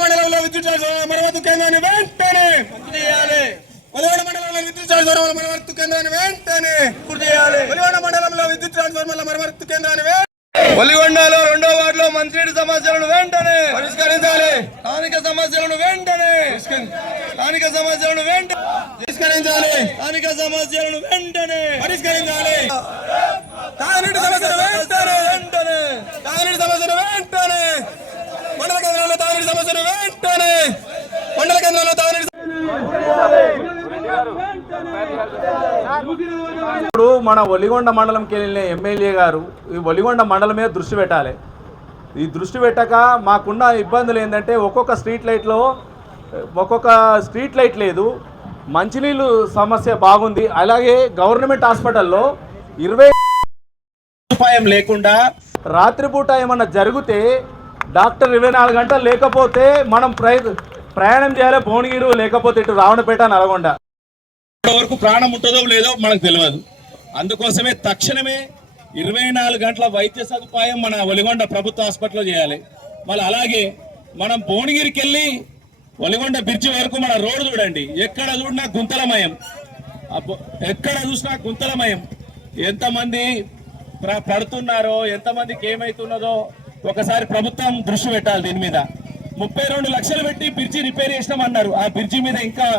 మండలంలో విద్యుత్ మరమ్మతు కేంద్రాన్ని వెంటనే పూర్తి చేయాలి. మండలంలో విద్యుత్ ట్రాన్స్ఫార్మర్ల మరమ్మతు కేంద్రాన్ని వెంటనే పూర్తి చేయాలి. మండలంలో విద్యుత్ ట్రాన్స్ఫార్మర్ల మరమ్మతు కేంద్రాన్ని ఒలిగొండలో 2వ వార్డులో మంచినీటి సమస్యలను వెంటనే పరిష్కరించాలి. స్థానిక సమస్యలను వెంటనే పరిష్కరించాలి. స్థానిక సమస్యలను వెంటనే పరిష్కరించాలి. తాగునీటి సమస్యలు వెంటనే తాగునీటి సమస్యలు వెంటనే మండల కేంద్రంలో తాగునీటి సమస్యలు వెంటనే మండల కేంద్రంలో తాగునీటి. ఇప్పుడు మన ఒలిగొండ మండలంకి వెళ్ళిన ఎమ్మెల్యే గారు ఈ ఒలిగొండ మండలం మీద దృష్టి పెట్టాలి. ఈ దృష్టి పెట్టక మాకున్న ఇబ్బందులు ఏంటంటే ఒక్కొక్క స్ట్రీట్ లైట్ లేదు, మంచినీళ్ళు సమస్య బాగుంది. అలాగే గవర్నమెంట్ హాస్పిటల్లో 20 సదుపాయం లేకుండా రాత్రిపూట ఏమన్నా జరిగితే డాక్టర్ 24 గంటలు లేకపోతే మనం ప్రయాణం చేయాలి. భువనగిరి లేకపోతే ఇటు రావణపేట, నల్గొండ వరకు ప్రాణం ఉంటుందో లేదో మనకు తెలియదు. అందుకోసమే తక్షణమే 24 గంటల వైద్య సదుపాయం మన ఒలిగొండ ప్రభుత్వ హాస్పిటల్లో చేయాలి. మళ్ళీ అలాగే మనం భువనగిరికి వెళ్ళి ఒలిగొండ బ్రిడ్జి వరకు మన రోడ్డు చూడండి, ఎక్కడ చూసినా గుంతలమయం, ఎక్కడ చూసినా గుంతలమయం. ఎంతమంది పడుతున్నారో, ఎంతమందికి ఏమైతున్నదో ఒకసారి ప్రభుత్వం దృష్టి పెట్టాలి దీని మీద. 32 లక్షలు పెట్టి బ్రిడ్జి రిపేర్ చేసినామన్నారు. ఆ బ్రిడ్జి మీద ఇంకా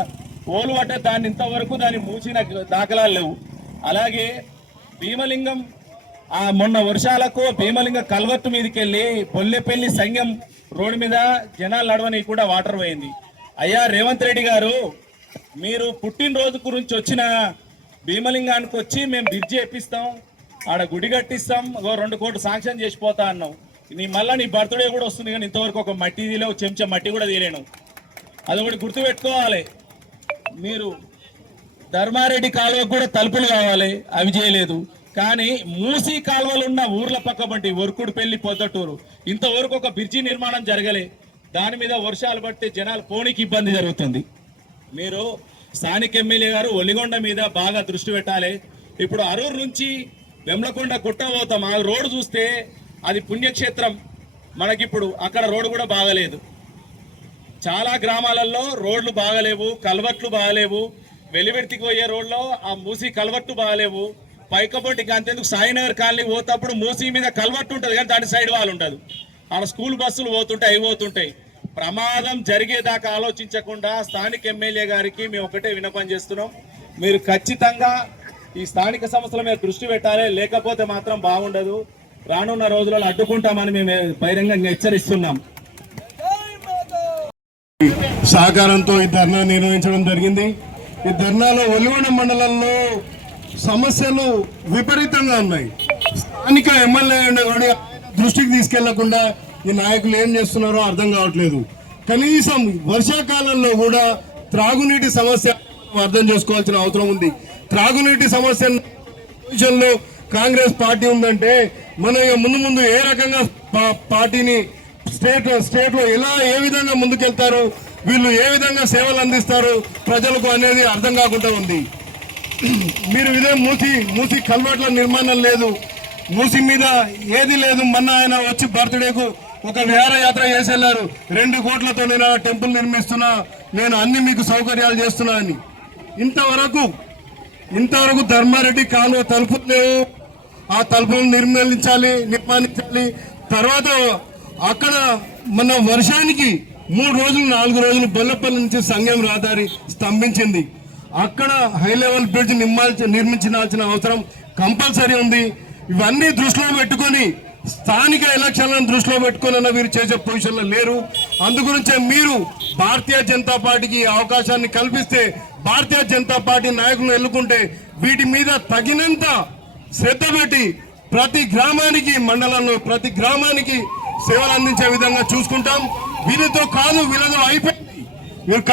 ఓలు పట్టే దాన్ని ఇంతవరకు దాన్ని మూసిన దాఖలాలు లేవు. అలాగే భీమలింగం మొన్న వర్షాలకు భీమలింగం కల్వర్టు మీదకి వెళ్ళి పొల్లెపల్లి సంగం రోడ్డు మీద జనాలు నడవని కూడా వాటర్ పోయింది. అయ్యా రేవంత్ రెడ్డి గారు, మీరు పుట్టినరోజు గురించి వచ్చిన భీమలింగానికి వచ్చి మేము బ్రిడ్జి ఎప్పిస్తాం, ఆడ గుడి కట్టిస్తాం, 2 కోట్లు శాంక్షన్ చేసిపోతా అన్నావు. మళ్ళీ నీ బర్త్డే కూడా వస్తుంది, కానీ ఇంతవరకు ఒక మట్టి తీలేవు, చెంచా మట్టి కూడా తీలేను. అదొకటి గుర్తుపెట్టుకోవాలి. మీరు ధర్మారెడ్డి కాలువకు కూడా తలుపులు కావాలి, అవి చేయలేదు. కానీ మూసీ కాలువలు ఉన్న ఊర్ల పక్క బట్టి ఒరుకుడుపల్లి, పొద్దటూరు ఇంతవరకు ఒక బ్రిడ్జి నిర్మాణం జరగలే. దాని మీద వర్షాలు పడితే జనాలు పోనీకి ఇబ్బంది జరుగుతుంది. మీరు స్థానిక ఎమ్మెల్యే గారు ఒలిగొండ మీద బాగా దృష్టి పెట్టాలి. ఇప్పుడు అరూరు నుంచి వెమ్లకొండ గుట్ట పోతాం, ఆ రోడ్డు చూస్తే అది పుణ్యక్షేత్రం. మనకిప్పుడు అక్కడ రోడ్డు కూడా బాగలేదు. చాలా గ్రామాలలో రోడ్లు బాగలేవు, కల్వర్ట్లు బాగలేవు. వెలివెర్తికి పోయే రోడ్లో ఆ మూసీ కల్వర్టు బాగలేవు. పైకపొట్టికి అంతేందుకు సాయినగర్ కాలనీ పోతప్పుడు మూసీ మీద కల్వర్టు ఉంటుంది, కానీ దాని సైడ్ వాళ్ళు ఉండదు. ఆడ స్కూల్ బస్సులు పోతుంటాయి, అవి పోతుంటాయి. ప్రమాదం జరిగేదాకా ఆలోచించకుండా స్థానిక ఎమ్మెల్యే గారికి మేము ఒకటే విన్నపం చేస్తున్నాం, మీరు ఖచ్చితంగా ఈ స్థానిక సంస్థల మీద దృష్టి పెట్టాలి. లేకపోతే మాత్రం బాగుండదు. రానున్న రోజులలో అడ్డుకుంటామని మేము బహిరంగంగా హెచ్చరిస్తున్నాం. సహకారంతో ఈ ధర్నా నిర్వహించడం జరిగింది. ఈ ధర్నాలో ఒలిగొండ మండలంలో సమస్యలు విపరీతంగా ఉన్నాయి. స్థానిక ఎమ్మెల్యే దృష్టికి తీసుకెళ్లకుండా ఈ నాయకులు ఏం చేస్తున్నారో అర్థం కావట్లేదు. కనీసం వర్షాకాలంలో కూడా త్రాగునీటి సమస్య అర్థం చేసుకోవాల్సిన అవసరం ఉంది. త్రాగునీటి సమస్యలో కాంగ్రెస్ పార్టీ ఉందంటే మనం ముందు ఏ రకంగా పార్టీని స్టేట్ లో ఏ విధంగా ముందుకెళ్తారు, వీళ్ళు ఏ విధంగా సేవలు అందిస్తారు ప్రజలకు అనేది అర్థం కాకుండా ఉంది. మీరు ఇదే మూసి కల్వర్ట్ల నిర్మాణం లేదు, మూసి మీద ఏది లేదు. మొన్న ఆయన వచ్చి బర్త్డేకు ఒక విహారయాత్ర చేసి వెళ్ళారు. 2 కోట్లతో నేను టెంపుల్ నిర్మిస్తున్నా, నేను అన్ని మీకు సౌకర్యాలు చేస్తున్నా అని. ఇంతవరకు ధర్మారెడ్డి కాలువ తలుపులు లేవు. ఆ తలుపులను నిర్మాణించాలి. తర్వాత అక్కడ మన వర్షానికి 3 రోజులు 4 రోజులు బొల్లపల్లి నుంచి సంగం రహదారి స్తంభించింది. అక్కడ హై లెవెల్ బ్రిడ్జ్ నిర్మించాల్సిన అవసరం కంపల్సరీ ఉంది. ఇవన్నీ దృష్టిలో పెట్టుకొని స్థానిక ఎలక్షన్లను దృష్టిలో పెట్టుకొని వీరు చేసే పొజిషన్లో లేరు. అందుగురించే మీరు భారతీయ జనతా పార్టీకి అవకాశాన్ని కల్పిస్తే, భారతీయ జనతా పార్టీ నాయకులను ఎన్నుకుంటే వీటి మీద తగినంత శ్రద్ధ పెట్టి ప్రతి గ్రామానికి, మండలంలో ప్రతి గ్రామానికి సేవలు అందించే విధంగా చూసుకుంటాం. వీరితో కాదు, వీళ్ళతో అయిపోయింది. మీరు